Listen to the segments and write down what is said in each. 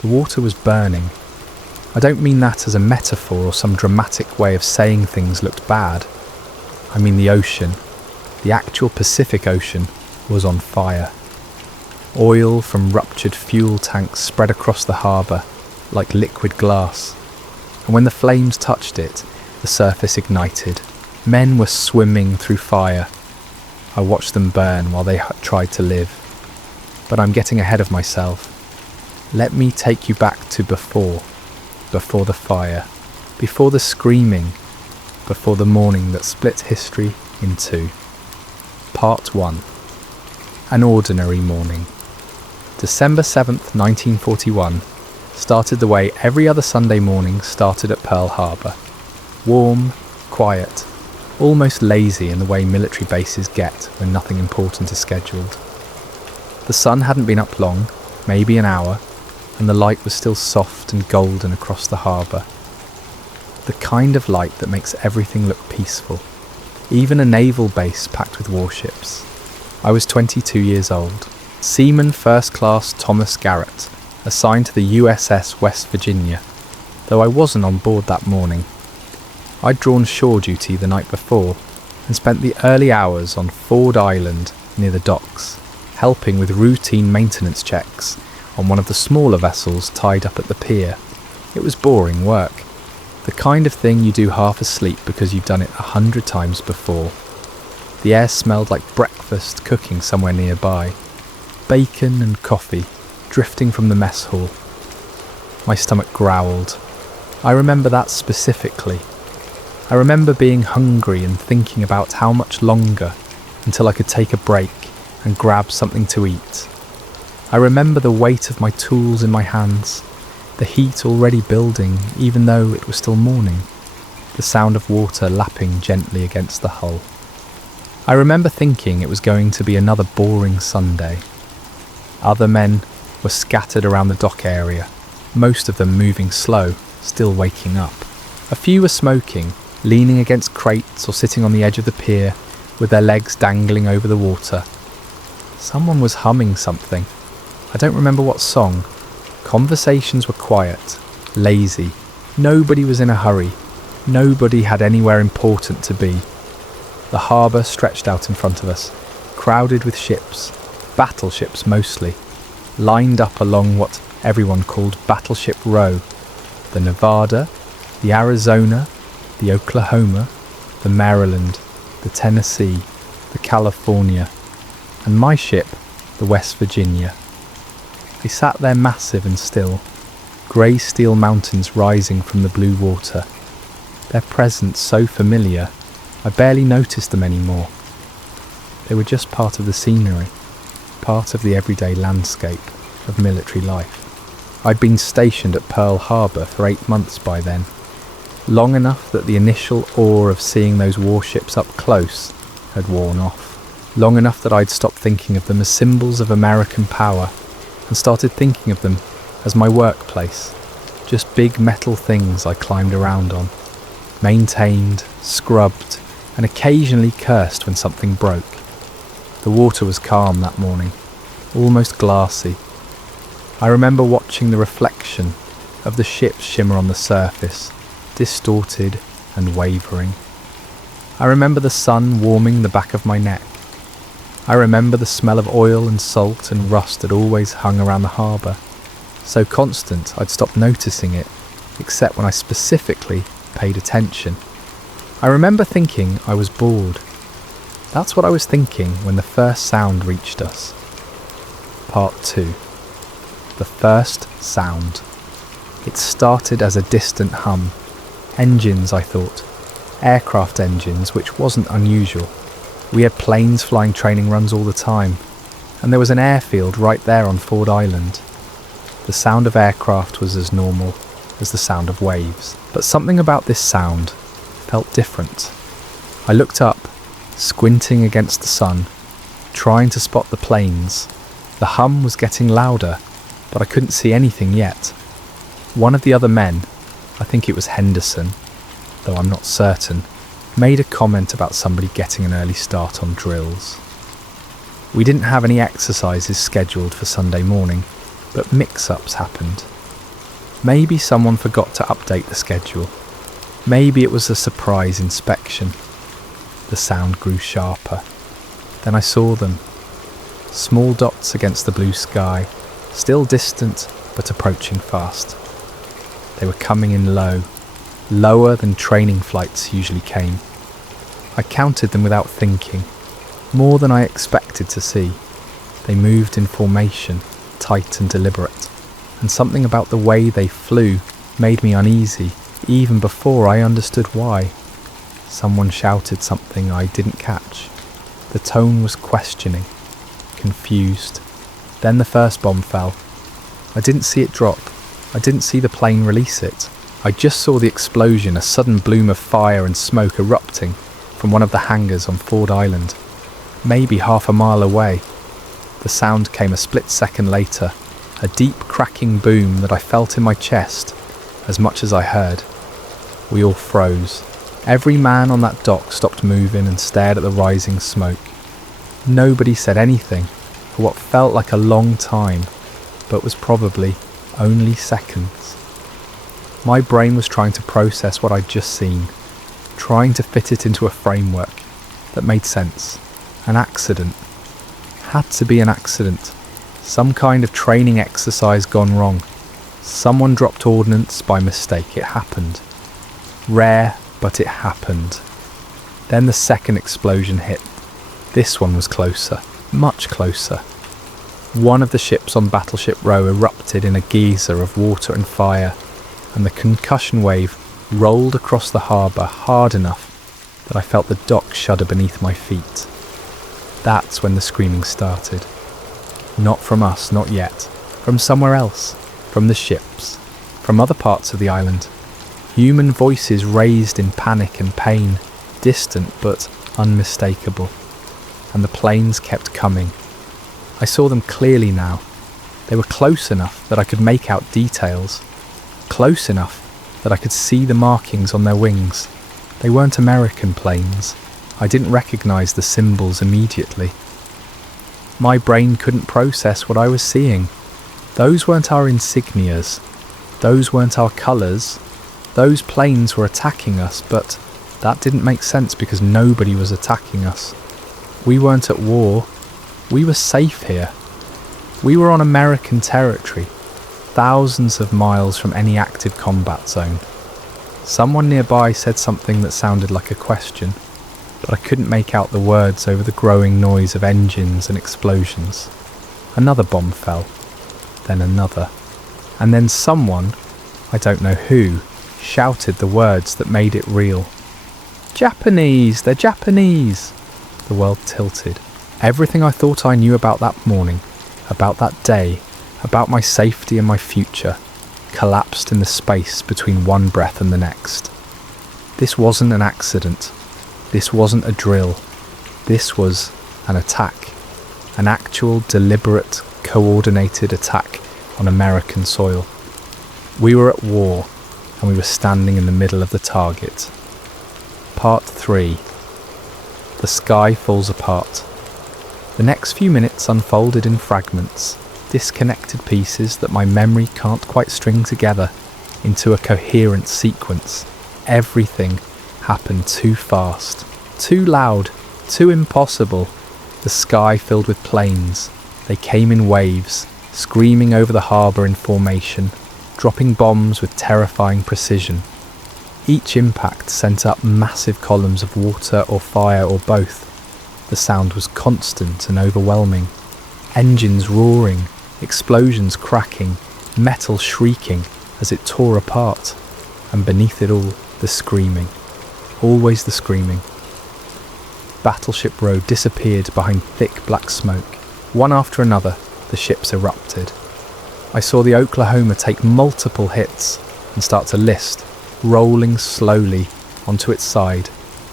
The water was burning. I don't mean that as a metaphor or some dramatic way of saying things looked bad. I mean the ocean, the actual Pacific Ocean, was on fire. Oil from ruptured fuel tanks spread across the harbour like liquid glass, and when the flames touched it, the surface ignited. Men were swimming through fire. I watched them burn while they tried to live. But I'm getting ahead of myself. Let me take you back to before the fire, before the screaming, before the morning that split history in two. Part 1. An ordinary morning. December 7th, 1941, started the way every other Sunday morning started at Pearl Harbor. Warm, quiet, almost lazy in the way military bases get when nothing important is scheduled. The sun hadn't been up long, maybe an hour, and the light was still soft and golden across the harbour. The kind of light that makes everything look peaceful, even a naval base packed with warships. I was 22 years old, Seaman First Class Thomas Garrett, assigned to the USS West Virginia, though I wasn't on board that morning. I'd drawn shore duty the night before and spent the early hours on Ford Island near the docks, helping with routine maintenance checks on one of the smaller vessels tied up at the pier. It was boring work, the kind of thing you do half asleep because you've done it 100 times before. The air smelled like breakfast cooking somewhere nearby, bacon and coffee drifting from the mess hall. My stomach growled. I remember that specifically. I remember being hungry and thinking about how much longer until I could take a break and grab something to eat. I remember the weight of my tools in my hands, the heat already building even though it was still morning, the sound of water lapping gently against the hull. I remember thinking it was going to be another boring Sunday. Other men were scattered around the dock area, most of them moving slow, still waking up. A few were smoking, leaning against crates or sitting on the edge of the pier with their legs dangling over the water. Someone was humming something. I don't remember what song. Conversations were quiet, lazy. Nobody was in a hurry. Nobody had anywhere important to be. The harbour stretched out in front of us, crowded with ships, battleships mostly, lined up along what everyone called Battleship Row. The Nevada, the Arizona, the Oklahoma, the Maryland, the Tennessee, the California, and my ship, the West Virginia. They sat there massive and still, grey steel mountains rising from the blue water. Their presence so familiar, I barely noticed them anymore. They were just part of the scenery, part of the everyday landscape of military life. I'd been stationed at Pearl Harbor for 8 months by then, long enough that the initial awe of seeing those warships up close had worn off, long enough that I'd stopped thinking of them as symbols of American power and started thinking of them as my workplace, just big metal things I climbed around on, maintained, scrubbed, and occasionally cursed when something broke. The water was calm that morning, almost glassy. I remember watching the reflection of the ships shimmer on the surface, distorted and wavering. I remember the sun warming the back of my neck. I remember the smell of oil and salt and rust that always hung around the harbour, so constant I'd stopped noticing it, except when I specifically paid attention. I remember thinking I was bored. That's what I was thinking when the first sound reached us. Part 2. The first sound. It started as a distant hum. Engines, I thought. Aircraft engines, which wasn't unusual. We had planes flying training runs all the time, and there was an airfield right there on Ford Island. The sound of aircraft was as normal as the sound of waves, but something about this sound felt different. I looked up, squinting against the sun, trying to spot the planes. The hum was getting louder, but I couldn't see anything yet. One of the other men, I think it was Henderson, though I'm not certain, made a comment about somebody getting an early start on drills. We didn't have any exercises scheduled for Sunday morning, but mix-ups happened. Maybe someone forgot to update the schedule. Maybe it was a surprise inspection. The sound grew sharper. Then I saw them. Small dots against the blue sky, still distant but approaching fast. They were coming in low, lower than training flights usually came. I counted them without thinking, more than I expected to see. They moved in formation, tight and deliberate, and something about the way they flew made me uneasy, even before I understood why. Someone shouted something I didn't catch. The tone was questioning, confused. Then the first bomb fell. I didn't see it drop. I didn't see the plane release it. I just saw the explosion, a sudden bloom of fire and smoke erupting from one of the hangars on Ford Island, maybe half a mile away. The sound came a split second later, a deep cracking boom that I felt in my chest as much as I heard. We all froze. Every man on that dock stopped moving and stared at the rising smoke. Nobody said anything for what felt like a long time, but was probably only seconds. My brain was trying to process what I'd just seen, trying to fit it into a framework that made sense. An accident. Had to be an accident. Some kind of training exercise gone wrong. Someone dropped ordnance by mistake. It happened. Rare, but it happened. Then the second explosion hit. This one was closer, much closer. One of the ships on Battleship Row erupted in a geyser of water and fire, and the concussion wave rolled across the harbour hard enough that I felt the dock shudder beneath my feet. That's when the screaming started. Not from us, not yet. From somewhere else. From the ships. From other parts of the island. Human voices raised in panic and pain, distant but unmistakable. And the planes kept coming. I saw them clearly now. They were close enough that I could make out details. Close enough that I could see the markings on their wings. They weren't American planes. I didn't recognise the symbols immediately. My brain couldn't process what I was seeing. Those weren't our insignias. Those weren't our colours. Those planes were attacking us, but that didn't make sense because nobody was attacking us. We weren't at war. We were safe here. We were on American territory, thousands of miles from any active combat zone. Someone nearby said something that sounded like a question, but I couldn't make out the words over the growing noise of engines and explosions. Another bomb fell, then another, and then someone, I don't know who, shouted the words that made it real. "Japanese! They're Japanese!" The world tilted. Everything I thought I knew about that morning, about that day, about my safety and my future, collapsed in the space between one breath and the next. This wasn't an accident. This wasn't a drill. This was an attack. An actual, deliberate, coordinated attack on American soil. We were at war, and we were standing in the middle of the target. Part 3. The sky falls apart. The next few minutes unfolded in fragments, disconnected pieces that my memory can't quite string together into a coherent sequence. Everything happened too fast, too loud, too impossible. The sky filled with planes. They came in waves, screaming over the harbour in formation, dropping bombs with terrifying precision. Each impact sent up massive columns of water or fire or both. The sound was constant and overwhelming. Engines roaring, explosions cracking, metal shrieking as it tore apart. And beneath it all, the screaming. Always the screaming. Battleship Row disappeared behind thick black smoke. One after another, the ships erupted. I saw the Oklahoma take multiple hits and start to list, rolling slowly onto its side,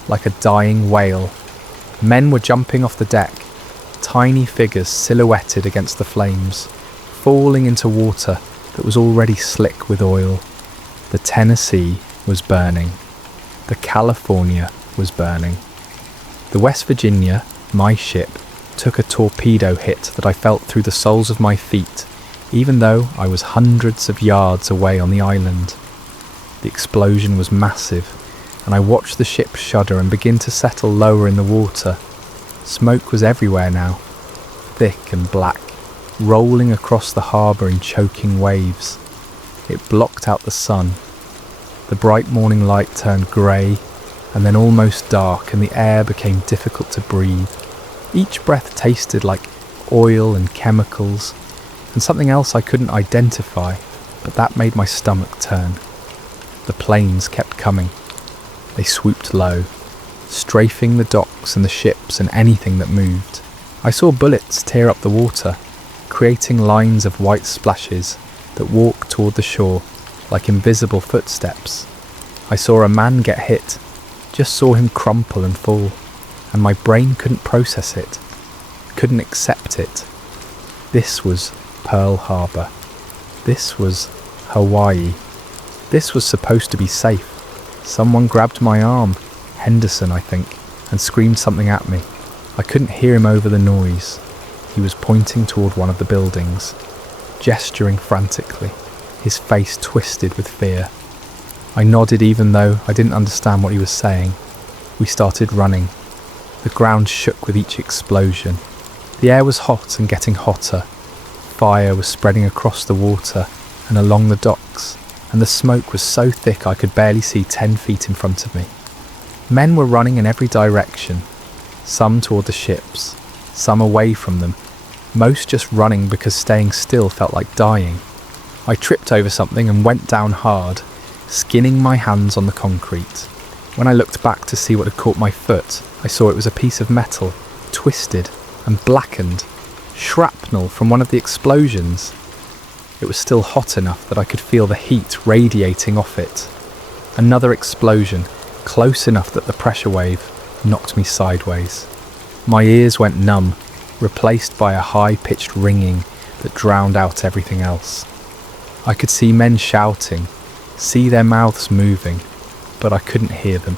like a dying whale. Men were jumping off the deck, tiny figures silhouetted against the flames, falling into water that was already slick with oil. The Tennessee was burning. The California was burning. The West Virginia, my ship, took a torpedo hit that I felt through the soles of my feet, even though I was hundreds of yards away on the island. The explosion was massive, and I watched the ship shudder and begin to settle lower in the water. Smoke was everywhere now, thick and black, rolling across the harbour in choking waves. It blocked out the sun. The bright morning light turned grey, and then almost dark, and the air became difficult to breathe. Each breath tasted like oil and chemicals, and something else I couldn't identify, but that made my stomach turn. The planes kept coming. They swooped low, strafing the docks and the ships and anything that moved. I saw bullets tear up the water, creating lines of white splashes that walked toward the shore like invisible footsteps. I saw a man get hit, just saw him crumple and fall, and my brain couldn't process it, couldn't accept it. This was Pearl Harbor. This was Hawaii. This was supposed to be safe. Someone grabbed my arm, Henderson I think, and screamed something at me. I couldn't hear him over the noise. He was pointing toward one of the buildings, gesturing frantically, his face twisted with fear. I nodded even though I didn't understand what he was saying. We started running. The ground shook with each explosion. The air was hot and getting hotter. Fire was spreading across the water and along the docks, and the smoke was so thick I could barely see 10 feet in front of me. Men were running in every direction, some toward the ships, some away from them, most just running because staying still felt like dying. I tripped over something and went down hard, skinning my hands on the concrete. When I looked back to see what had caught my foot, I saw it was a piece of metal, twisted and blackened, shrapnel from one of the explosions. It was still hot enough that I could feel the heat radiating off it. Another explosion, close enough that the pressure wave knocked me sideways. My ears went numb, replaced by a high-pitched ringing that drowned out everything else. I could see men shouting, see their mouths moving, but I couldn't hear them.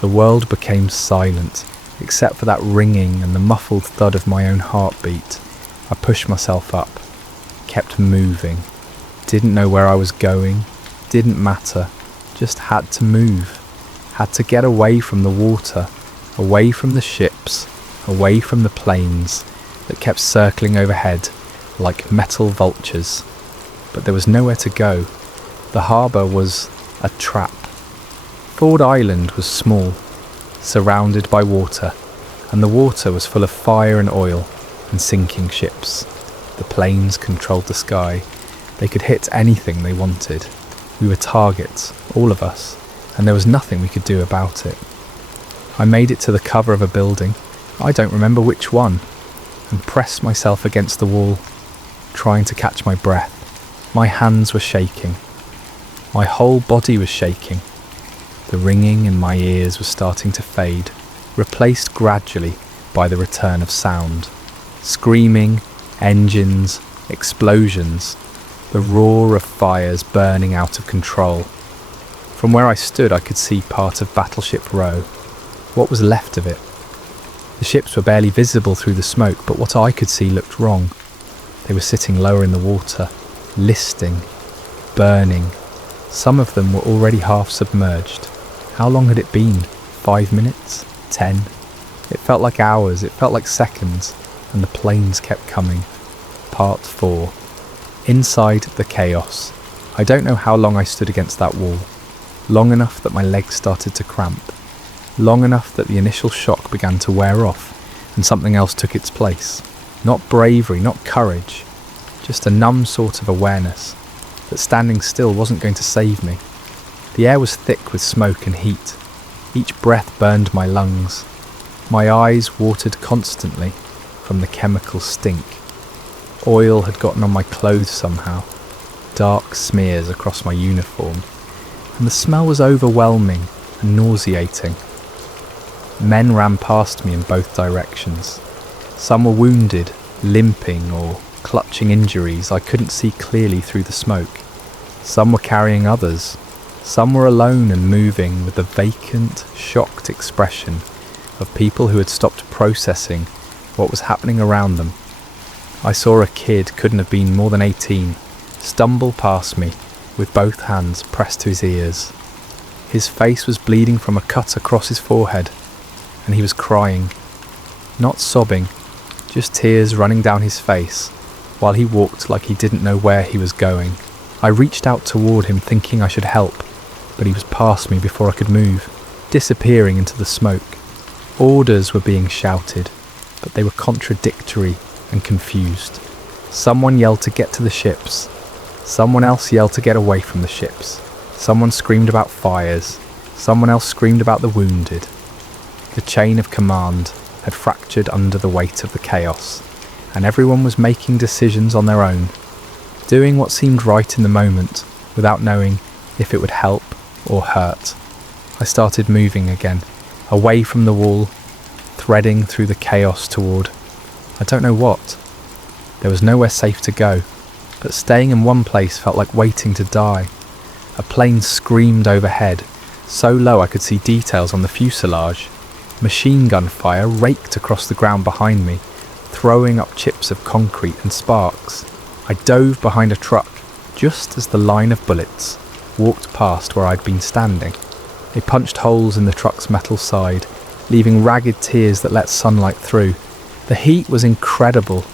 The world became silent, except for that ringing and the muffled thud of my own heartbeat. I pushed myself up, kept moving, didn't know where I was going, didn't matter, just had to move, had to get away from the water, away from the ships, away from the planes that kept circling overhead like metal vultures. But there was nowhere to go. The harbour was a trap. Ford Island was small, surrounded by water, and the water was full of fire and oil and sinking ships. The planes controlled the sky. They could hit anything they wanted. We were targets, all of us, and there was nothing we could do about it. I made it to the cover of a building, I don't remember which one, and pressed myself against the wall, trying to catch my breath. My hands were shaking. My whole body was shaking. The ringing in my ears was starting to fade, replaced gradually by the return of sound. Screaming, engines, explosions, the roar of fires burning out of control. From where I stood I could see part of Battleship Row, what was left of it. The ships were barely visible through the smoke, but what I could see looked wrong. They were sitting lower in the water, listing, burning. Some of them were already half submerged. How long had it been? 5 minutes? 10? It felt like hours, it felt like seconds, and the planes kept coming. Part 4. Inside the chaos. I don't know how long I stood against that wall. Long enough that my legs started to cramp. Long enough that the initial shock began to wear off, and something else took its place. Not bravery, not courage, just a numb sort of awareness that standing still wasn't going to save me. The air was thick with smoke and heat. Each breath burned my lungs. My eyes watered constantly from the chemical stink. Oil had gotten on my clothes somehow, dark smears across my uniform, and the smell was overwhelming and nauseating. Men ran past me in both directions. Some were wounded, limping or clutching injuries I couldn't see clearly through the smoke. Some were carrying others. Some were alone and moving with the vacant, shocked expression of people who had stopped processing what was happening around them. I saw a kid, couldn't have been more than 18, stumble past me with both hands pressed to his ears. His face was bleeding from a cut across his forehead, and he was crying. Not sobbing, just tears running down his face, while he walked like he didn't know where he was going. I reached out toward him thinking I should help, but he was past me before I could move, disappearing into the smoke. Orders were being shouted, but they were contradictory and confused. Someone yelled to get to the ships. Someone else yelled to get away from the ships. Someone screamed about fires. Someone else screamed about the wounded. The chain of command had fractured under the weight of the chaos, and everyone was making decisions on their own, doing what seemed right in the moment without knowing if it would help or hurt. I started moving again, away from the wall, threading through the chaos toward I don't know what. There was nowhere safe to go, but staying in one place felt like waiting to die. A plane screamed overhead, so low I could see details on the fuselage. Machine gun fire raked across the ground behind me, throwing up chips of concrete and sparks. I dove behind a truck, just as the line of bullets walked past where I'd been standing. They punched holes in the truck's metal side, leaving ragged tears that let sunlight through. The heat was incredible,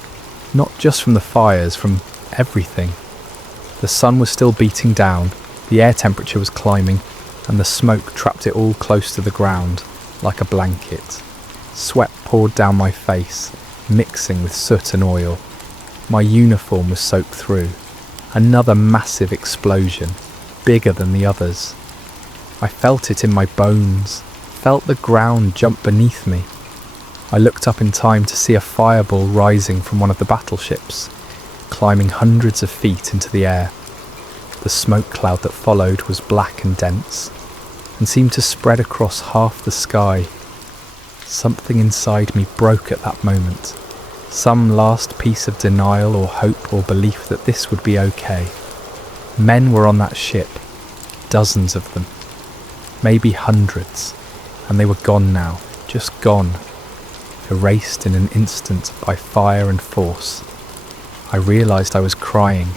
not just from the fires, from everything. The sun was still beating down, the air temperature was climbing, and the smoke trapped it all close to the ground, like a blanket. Sweat poured down my face, mixing with soot and oil. My uniform was soaked through. Another massive explosion, bigger than the others. I felt it in my bones, felt the ground jump beneath me. I looked up in time to see a fireball rising from one of the battleships, climbing hundreds of feet into the air. The smoke cloud that followed was black and dense, and seemed to spread across half the sky. Something inside me broke at that moment, some last piece of denial or hope or belief that this would be okay. Men were on that ship, dozens of them, maybe hundreds, and they were gone now, just gone. Erased in an instant by fire and force. I realised I was crying,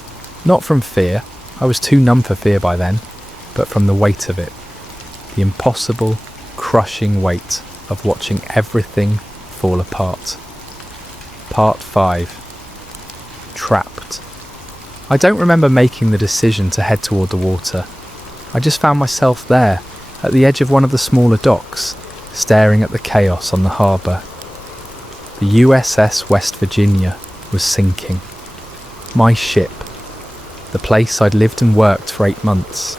not from fear, I was too numb for fear by then, but from the weight of it, the impossible, crushing weight of watching everything fall apart. Part 5. Trapped. I don't remember making the decision to head toward the water. I just found myself there, at the edge of one of the smaller docks, staring at the chaos on the harbour. The USS West Virginia was sinking. My ship. The place I'd lived and worked for 8 months.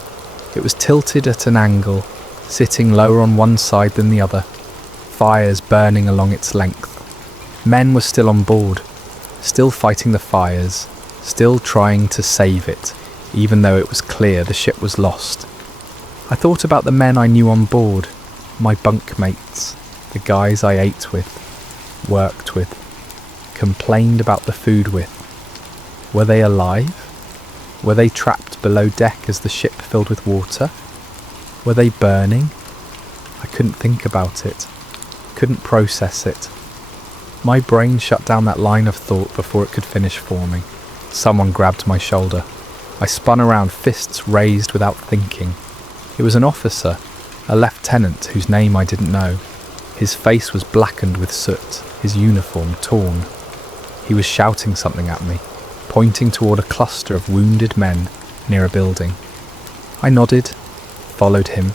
It was tilted at an angle, sitting lower on one side than the other, fires burning along its length. Men were still on board, still fighting the fires, still trying to save it, even though it was clear the ship was lost. I thought about the men I knew on board, my bunkmates, the guys I ate with, worked with, complained about the food with. Were they alive? Were they trapped below deck as the ship filled with water? Were they burning? I couldn't think about it, couldn't process it. My brain shut down that line of thought before it could finish forming. Someone grabbed my shoulder. I spun around, fists raised without thinking. It was an officer, a lieutenant whose name I didn't know. His face was blackened with soot, his uniform torn. He was shouting something at me, pointing toward a cluster of wounded men near a building. I nodded, followed him,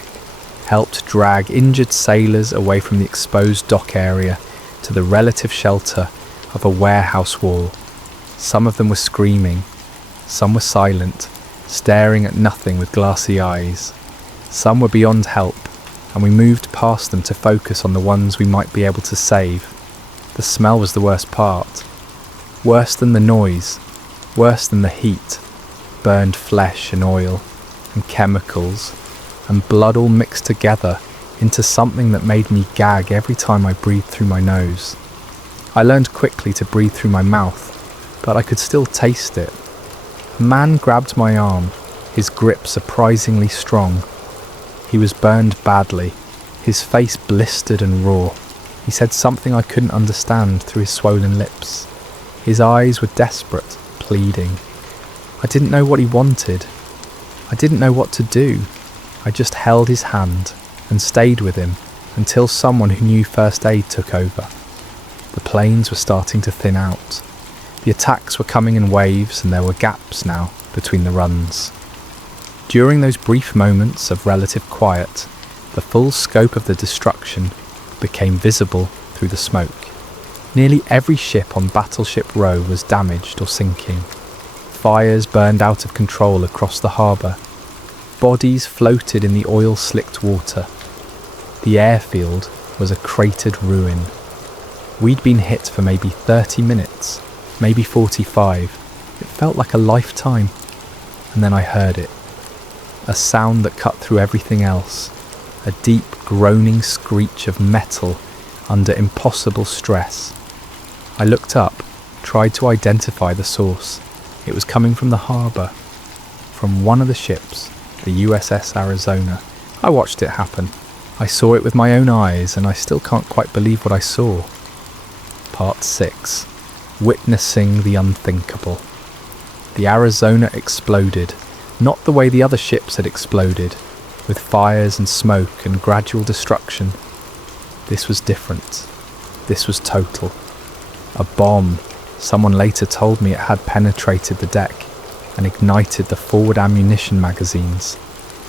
helped drag injured sailors away from the exposed dock area to the relative shelter of a warehouse wall. Some of them were screaming, some were silent, staring at nothing with glassy eyes. Some were beyond help, and we moved past them to focus on the ones we might be able to save. The smell was the worst part. Worse than the noise, worse than the heat. Burned flesh and oil, and chemicals, and blood all mixed together into something that made me gag every time I breathed through my nose. I learned quickly to breathe through my mouth, but I could still taste it. A man grabbed my arm, his grip surprisingly strong. He was burned badly, his face blistered and raw. He said something I couldn't understand through his swollen lips. His eyes were desperate, pleading. I didn't know what he wanted. I didn't know what to do. I just held his hand and stayed with him until someone who knew first aid took over. The planes were starting to thin out. The attacks were coming in waves and there were gaps now between the runs. During those brief moments of relative quiet, the full scope of the destruction became visible through the smoke. Nearly every ship on Battleship Row was damaged or sinking. Fires burned out of control across the harbour. Bodies floated in the oil-slicked water. The airfield was a cratered ruin. We'd been hit for maybe 30 minutes, maybe 45. It felt like a lifetime. And then I heard it. A sound that cut through everything else. A deep, groaning screech of metal under impossible stress. I looked up, tried to identify the source. It was coming from the harbour, from one of the ships, the USS Arizona. I watched it happen. I saw it with my own eyes, and I still can't quite believe what I saw. Part 6. Witnessing the unthinkable. The Arizona exploded, not the way the other ships had exploded, with fires and smoke and gradual destruction. This was different. This was total. A bomb. Someone later told me it had penetrated the deck and ignited the forward ammunition magazines,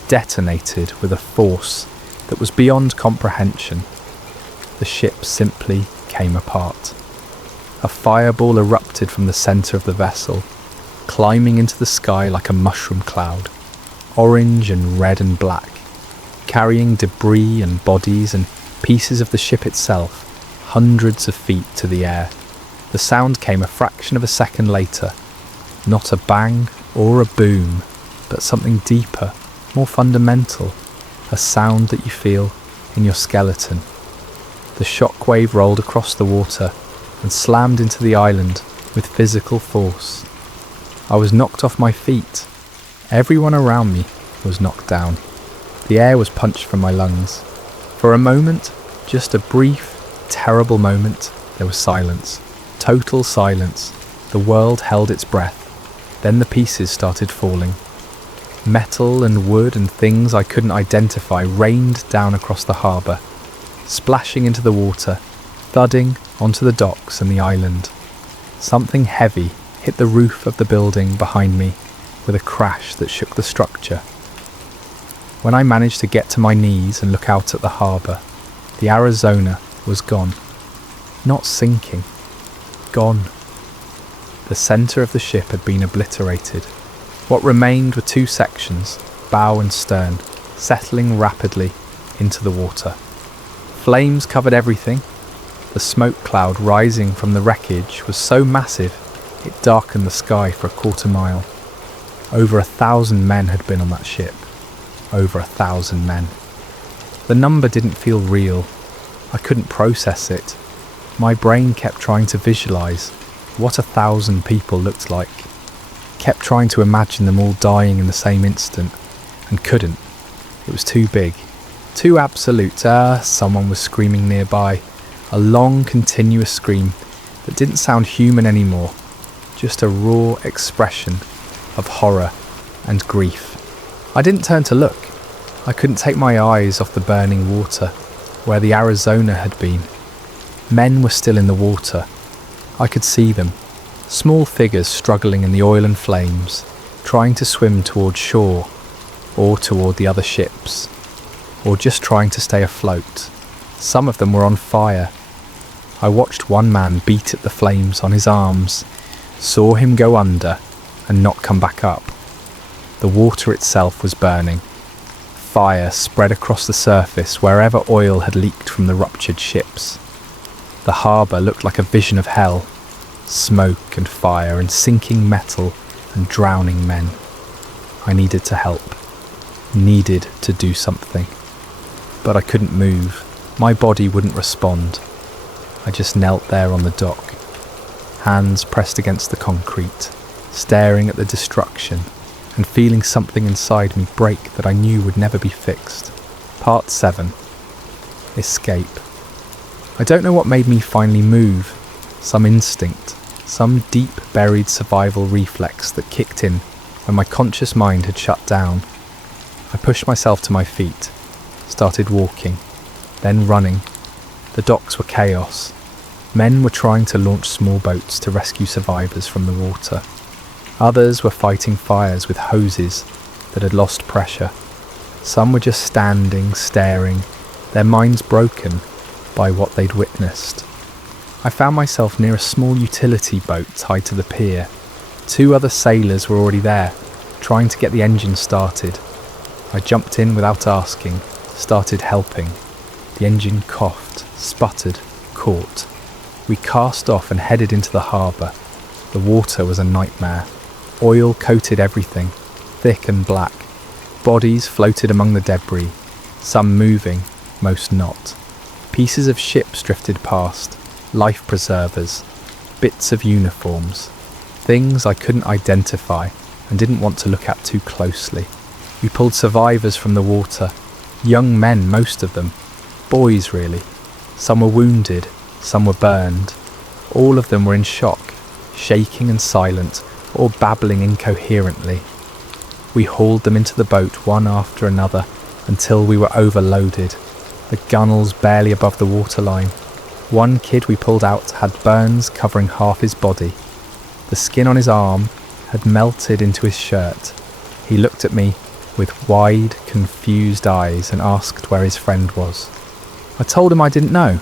detonated with a force that was beyond comprehension. The ship simply came apart. A fireball erupted from the centre of the vessel, climbing into the sky like a mushroom cloud, orange and red and black, carrying debris and bodies and pieces of the ship itself hundreds of feet to the air. The sound came a fraction of a second later. Not a bang or a boom, but something deeper, more fundamental, a sound that you feel in your skeleton. The shockwave rolled across the water and slammed into the island with physical force. I was knocked off my feet. Everyone around me was knocked down. The air was punched from my lungs. For a moment, just a brief, terrible moment, there was silence. Total silence. The world held its breath. Then the pieces started falling. Metal and wood and things I couldn't identify rained down across the harbour, splashing into the water, thudding onto the docks and the island. Something heavy hit the roof of the building behind me with a crash that shook the structure. When I managed to get to my knees and look out at the harbour, the Arizona was gone. Not sinking. Gone. The centre of the ship had been obliterated. What remained were two sections, bow and stern, settling rapidly into the water. Flames covered everything. The smoke cloud rising from the wreckage was so massive it darkened the sky for a quarter mile. Over 1,000 men had been on that ship. Over 1,000 men. The number didn't feel real. I couldn't process it. My brain kept trying to visualise what 1,000 people looked like. Kept trying to imagine them all dying in the same instant, and couldn't. It was too big. Too absolute. Someone was screaming nearby. A long, continuous scream that didn't sound human anymore. Just a raw expression of horror and grief. I didn't turn to look. I couldn't take my eyes off the burning water, where the Arizona had been. Men were still in the water. I could see them, small figures struggling in the oil and flames, trying to swim toward shore, or toward the other ships, or just trying to stay afloat. Some of them were on fire. I watched one man beat at the flames on his arms, saw him go under and not come back up. The water itself was burning. Fire spread across the surface wherever oil had leaked from the ruptured ships. The harbour looked like a vision of hell. Smoke and fire and sinking metal and drowning men. I needed to help. Needed to do something. But I couldn't move. My body wouldn't respond. I just knelt there on the dock, hands pressed against the concrete, staring at the destruction and feeling something inside me break that I knew would never be fixed. Part 7. Escape. I don't know what made me finally move. Some instinct, some deep-buried survival reflex that kicked in when my conscious mind had shut down. I pushed myself to my feet, started walking, then running. The docks were chaos. Men were trying to launch small boats to rescue survivors from the water. Others were fighting fires with hoses that had lost pressure. Some were just standing, staring, their minds broken by what they'd witnessed. I found myself near a small utility boat tied to the pier. 2 other sailors were already there, trying to get the engine started. I jumped in without asking, started helping. The engine coughed, sputtered, caught. We cast off and headed into the harbour. The water was a nightmare. Oil coated everything, thick and black. Bodies floated among the debris, some moving, most not. Pieces of ships drifted past, life preservers, bits of uniforms, things I couldn't identify and didn't want to look at too closely. We pulled survivors from the water, young men, most of them, boys really. Some were wounded, some were burned. All of them were in shock, shaking and silent, or babbling incoherently. We hauled them into the boat one after another until we were overloaded, the gunnels barely above the waterline. One kid we pulled out had burns covering half his body. The skin on his arm had melted into his shirt. He looked at me with wide, confused eyes and asked where his friend was. I told him I didn't know.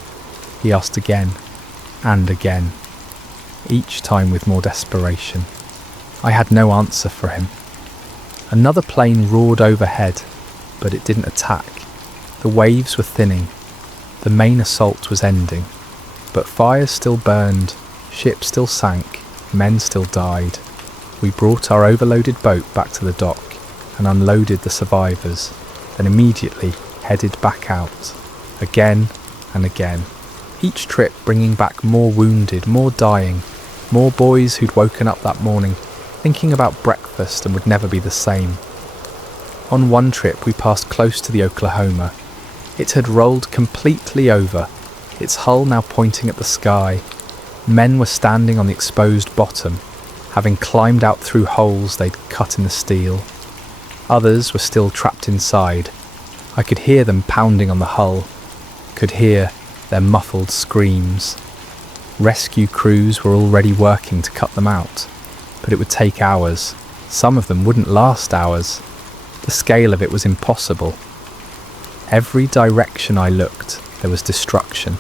He asked again and again, each time with more desperation. I had no answer for him. Another plane roared overhead, but it didn't attack. The waves were thinning. The main assault was ending. But fires still burned, ships still sank, men still died. We brought our overloaded boat back to the dock and unloaded the survivors, then immediately headed back out, again and again. Each trip bringing back more wounded, more dying, more boys who'd woken up that morning thinking about breakfast and would never be the same. On one trip we passed close to the Oklahoma. It had rolled completely over, its hull now pointing at the sky. Men were standing on the exposed bottom, having climbed out through holes they'd cut in the steel. Others were still trapped inside. I could hear them pounding on the hull, could hear their muffled screams. Rescue crews were already working to cut them out, but it would take hours. Some of them wouldn't last hours. The scale of it was impossible. Every direction I looked, there was destruction.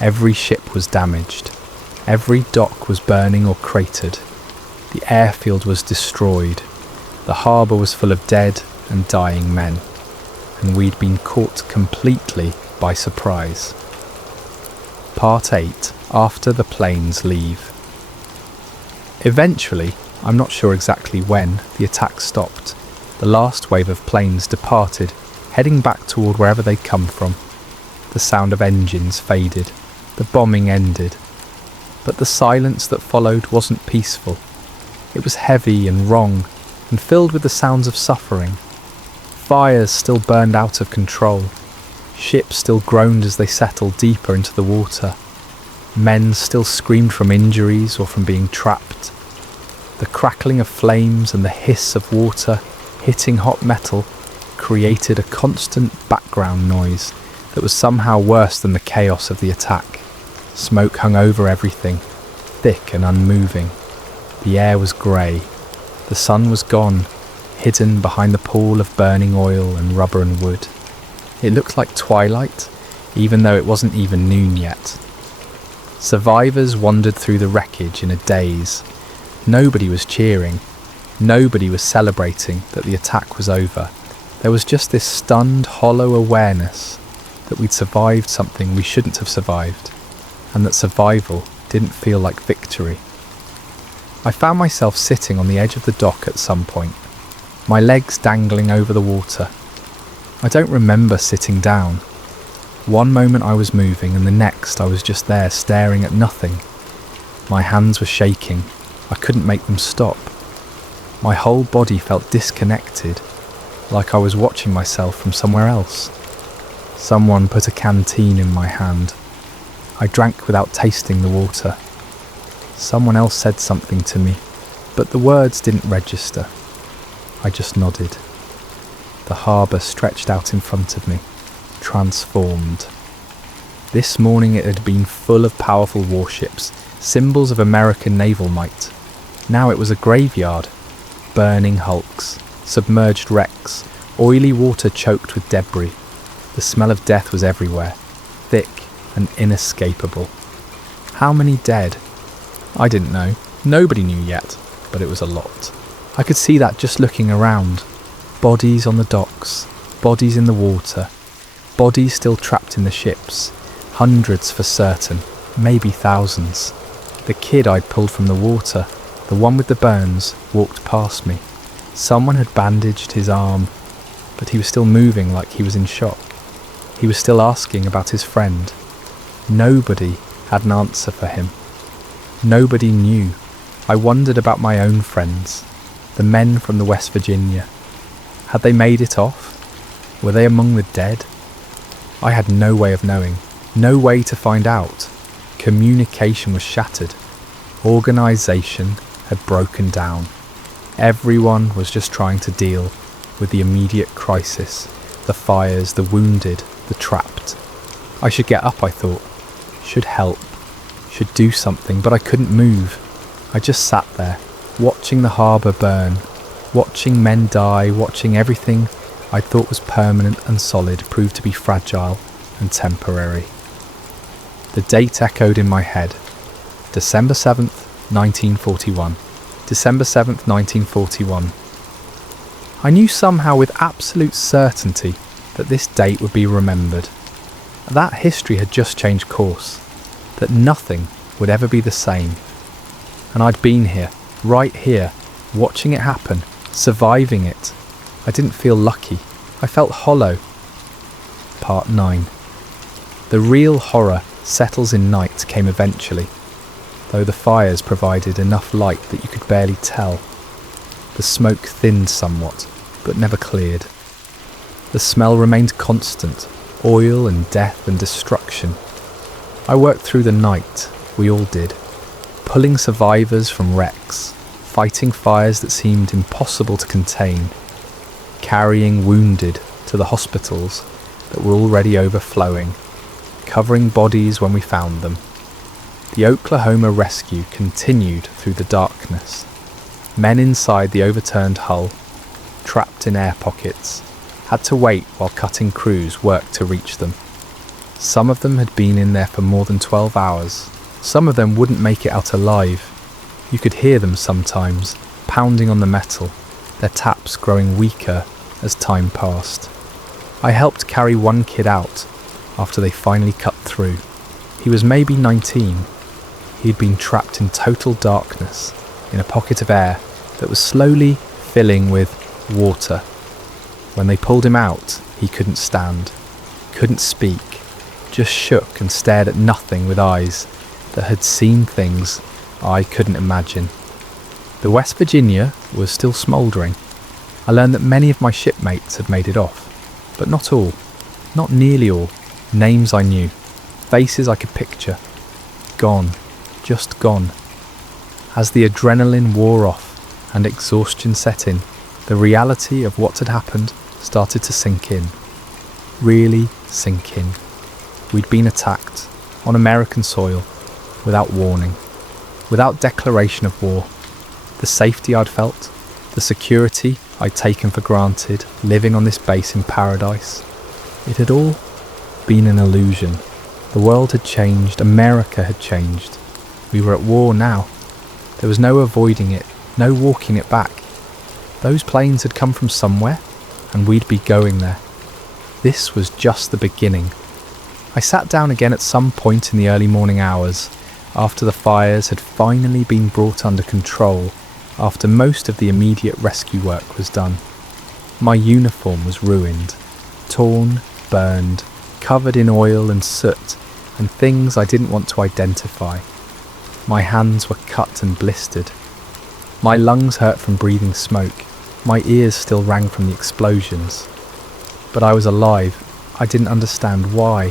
Every ship was damaged. Every dock was burning or cratered. The airfield was destroyed. The harbour was full of dead and dying men. And we'd been caught completely by surprise. Part 8. After the planes leave. Eventually, I'm not sure exactly when, the attack stopped. The last wave of planes departed, heading back toward wherever they'd come from. The sound of engines faded. The bombing ended. But the silence that followed wasn't peaceful. It was heavy and wrong, and filled with the sounds of suffering. Fires still burned out of control. Ships still groaned as they settled deeper into the water. Men still screamed from injuries or from being trapped. The crackling of flames and the hiss of water hitting hot metal created a constant background noise that was somehow worse than the chaos of the attack. Smoke hung over everything, thick and unmoving. The air was grey. The sun was gone, hidden behind the pool of burning oil and rubber and wood. It looked like twilight, even though it wasn't even noon yet. Survivors wandered through the wreckage in a daze. Nobody was cheering. Nobody was celebrating that the attack was over. There was just this stunned, hollow awareness that we'd survived something we shouldn't have survived, and that survival didn't feel like victory. I found myself sitting on the edge of the dock at some point, my legs dangling over the water. I don't remember sitting down. One moment I was moving and the next I was just there staring at nothing. My hands were shaking. I couldn't make them stop. My whole body felt disconnected, like I was watching myself from somewhere else. Someone put a canteen in my hand. I drank without tasting the water. Someone else said something to me, but the words didn't register. I just nodded. The harbour stretched out in front of me, transformed. This morning it had been full of powerful warships, symbols of American naval might. Now it was a graveyard. Burning hulks, submerged wrecks, oily water choked with debris. The smell of death was everywhere, thick and inescapable. How many dead? I didn't know. Nobody knew yet, but it was a lot. I could see that just looking around. Bodies on the docks, bodies in the water, bodies still trapped in the ships. Hundreds for certain, maybe thousands. The kid I'd pulled from the water, the one with the burns, walked past me. Someone had bandaged his arm, but he was still moving like he was in shock. He was still asking about his friend. Nobody had an answer for him. Nobody knew. I wondered about my own friends, the men from the West Virginia. Had they made it off? Were they among the dead? I had no way of knowing, no way to find out. Communication was shattered. Organisation had broken down. Everyone was just trying to deal with the immediate crisis, the fires, the wounded, the trapped. I should get up, I thought. Should help. Should do something, but I couldn't move. I just sat there, watching the harbour burn, watching men die, watching everything I thought was permanent and solid prove to be fragile and temporary. The date echoed in my head. December 7th, 1941. December 7th, 1941. I knew somehow with absolute certainty that this date would be remembered. That history had just changed course, that nothing would ever be the same. And I'd been here, right here, watching it happen, surviving it. I didn't feel lucky. I felt hollow. Part 9. The real horror settles in night came eventually, though the fires provided enough light that you could barely tell. The smoke thinned somewhat, but never cleared. The smell remained constant, oil and death and destruction. I worked through the night, we all did, pulling survivors from wrecks, fighting fires that seemed impossible to contain, carrying wounded to the hospitals that were already overflowing, covering bodies when we found them. The Oklahoma rescue continued through the darkness. Men inside the overturned hull, trapped in air pockets, had to wait while cutting crews worked to reach them. Some of them had been in there for more than 12 hours. Some of them wouldn't make it out alive. You could hear them sometimes, pounding on the metal, their taps growing weaker as time passed. I helped carry one kid out after they finally cut through. He was maybe 19. He had been trapped in total darkness, in a pocket of air that was slowly filling with water. When they pulled him out, he couldn't stand, couldn't speak, just shook and stared at nothing with eyes that had seen things I couldn't imagine. The West Virginia was still smouldering. I learned that many of my shipmates had made it off, but not all, not nearly all. Names I knew, faces I could picture. Gone, just gone. As the adrenaline wore off and exhaustion set in, the reality of what had happened started to sink in. Really sink in. We'd been attacked, on American soil, without warning, without declaration of war. The safety I'd felt, the security I'd taken for granted, living on this base in paradise, it had all been an illusion. The world had changed, America had changed. We were at war now. There was no avoiding it, no walking it back. Those planes had come from somewhere, and we'd be going there. This was just the beginning. I sat down again at some point in the early morning hours, after the fires had finally been brought under control, after most of the immediate rescue work was done. My uniform was ruined, torn, burned, covered in oil and soot and things I didn't want to identify. My hands were cut and blistered. My lungs hurt from breathing smoke. My ears still rang from the explosions. But I was alive. I didn't understand why.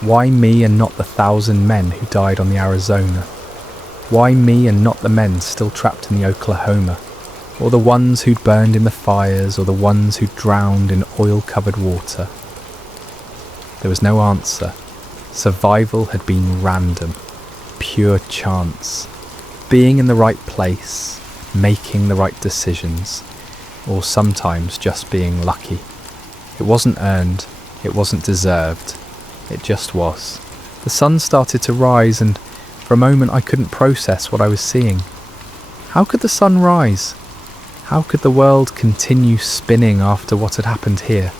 Why me and not the 1,000 men who died on the Arizona? Why me and not the men still trapped in the Oklahoma? Or the ones who'd burned in the fires, or the ones who'd drowned in oil-covered water? There was no answer. Survival had been random, pure chance. Being in the right place, making the right decisions, or sometimes just being lucky. It wasn't earned, it wasn't deserved, it just was. The sun started to rise, and for a moment I couldn't process what I was seeing. How could the sun rise? How could the world continue spinning after what had happened here?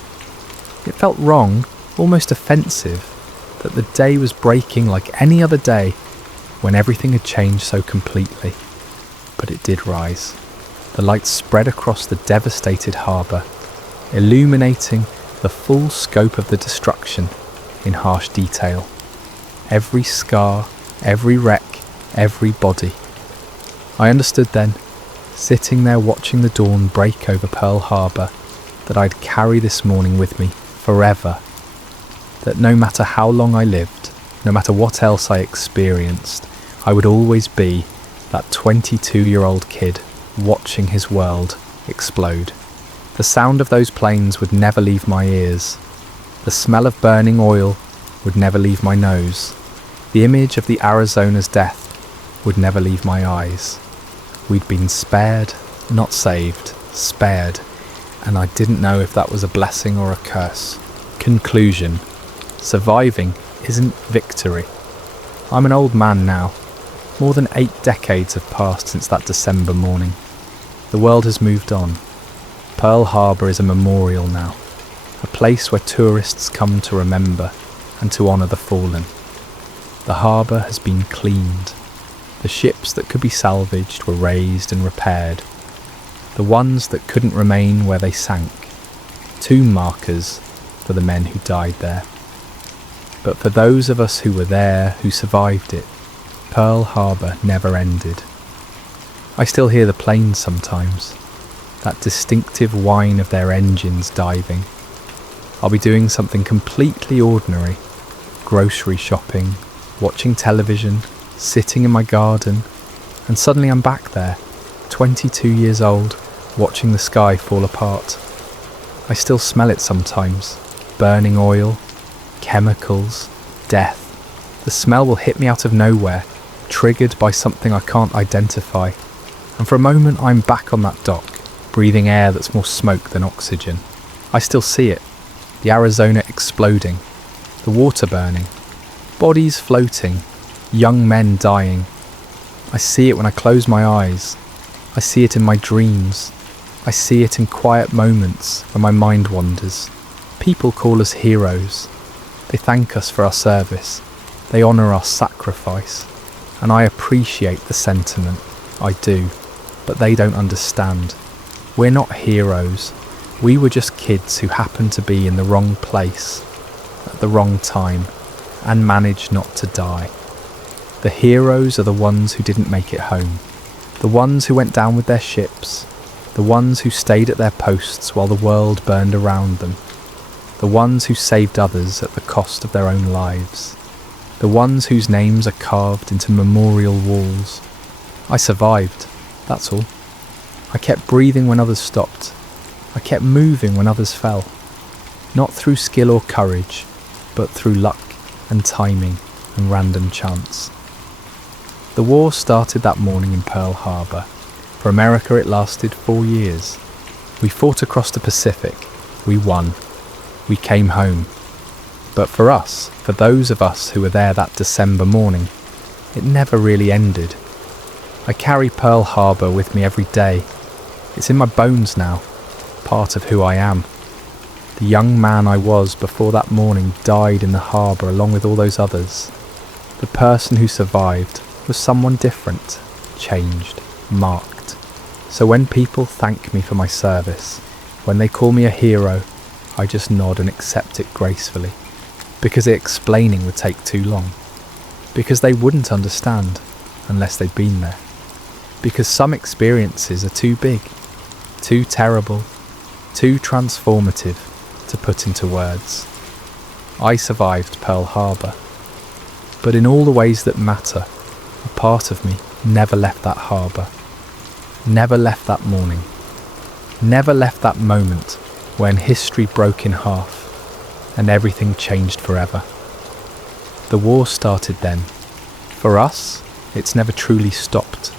It felt wrong, almost offensive, that the day was breaking like any other day when everything had changed so completely. But it did rise. The light spread across the devastated harbour, illuminating the full scope of the destruction in harsh detail. Every scar, every wreck, every body. I understood then, sitting there watching the dawn break over Pearl Harbor, that I'd carry this morning with me forever. That no matter how long I lived, no matter what else I experienced, I would always be that 22-year-old kid watching his world explode. The sound of those planes would never leave my ears. The smell of burning oil would never leave my nose. The image of the Arizona's death would never leave my eyes. We'd been spared, not saved, spared, and I didn't know if that was a blessing or a curse. Conclusion: surviving isn't victory. I'm an old man now. More than 8 decades have passed since that December morning. The world has moved on. Pearl Harbor is a memorial now, a place where tourists come to remember and to honour the fallen. The harbour has been cleaned. The ships that could be salvaged were raised and repaired. The ones that couldn't remain where they sank. Tomb markers for the men who died there. But for those of us who were there, who survived it, Pearl Harbor never ended. I still hear the planes sometimes, that distinctive whine of their engines diving. I'll be doing something completely ordinary, grocery shopping, watching television, sitting in my garden, and suddenly I'm back there, 22 years old, watching the sky fall apart. I still smell it sometimes, burning oil, chemicals, death. The smell will hit me out of nowhere, triggered by something I can't identify, and for a moment I'm back on that dock, breathing air that's more smoke than oxygen. I still see it, the Arizona exploding, the water burning, bodies floating, young men dying. I see it when I close my eyes. I see it in my dreams. I see it in quiet moments when my mind wanders. People call us heroes. They thank us for our service. They honour our sacrifice. And I appreciate the sentiment. I do. But they don't understand. We're not heroes. We were just kids who happened to be in the wrong place at the wrong time and managed not to die. The heroes are the ones who didn't make it home. The ones who went down with their ships. The ones who stayed at their posts while the world burned around them. The ones who saved others at the cost of their own lives. The ones whose names are carved into memorial walls. I survived, that's all. I kept breathing when others stopped. I kept moving when others fell. Not through skill or courage, but through luck and timing and random chance. The war started that morning in Pearl Harbor. For America it lasted 4 years. We fought across the Pacific. We won. We came home. But for us, for those of us who were there that December morning, it never really ended. I carry Pearl Harbor with me every day. It's in my bones now, part of who I am. The young man I was before that morning died in the harbour along with all those others. The person who survived was someone different, changed, marked. So when people thank me for my service, when they call me a hero, I just nod and accept it gracefully. Because explaining would take too long. Because they wouldn't understand unless they'd been there. Because some experiences are too big, too terrible, too transformative to put into words. I survived Pearl Harbor. But in all the ways that matter, a part of me never left that harbour, never left that morning, never left that moment when history broke in half and everything changed forever. The war started then. For us, it's never truly stopped.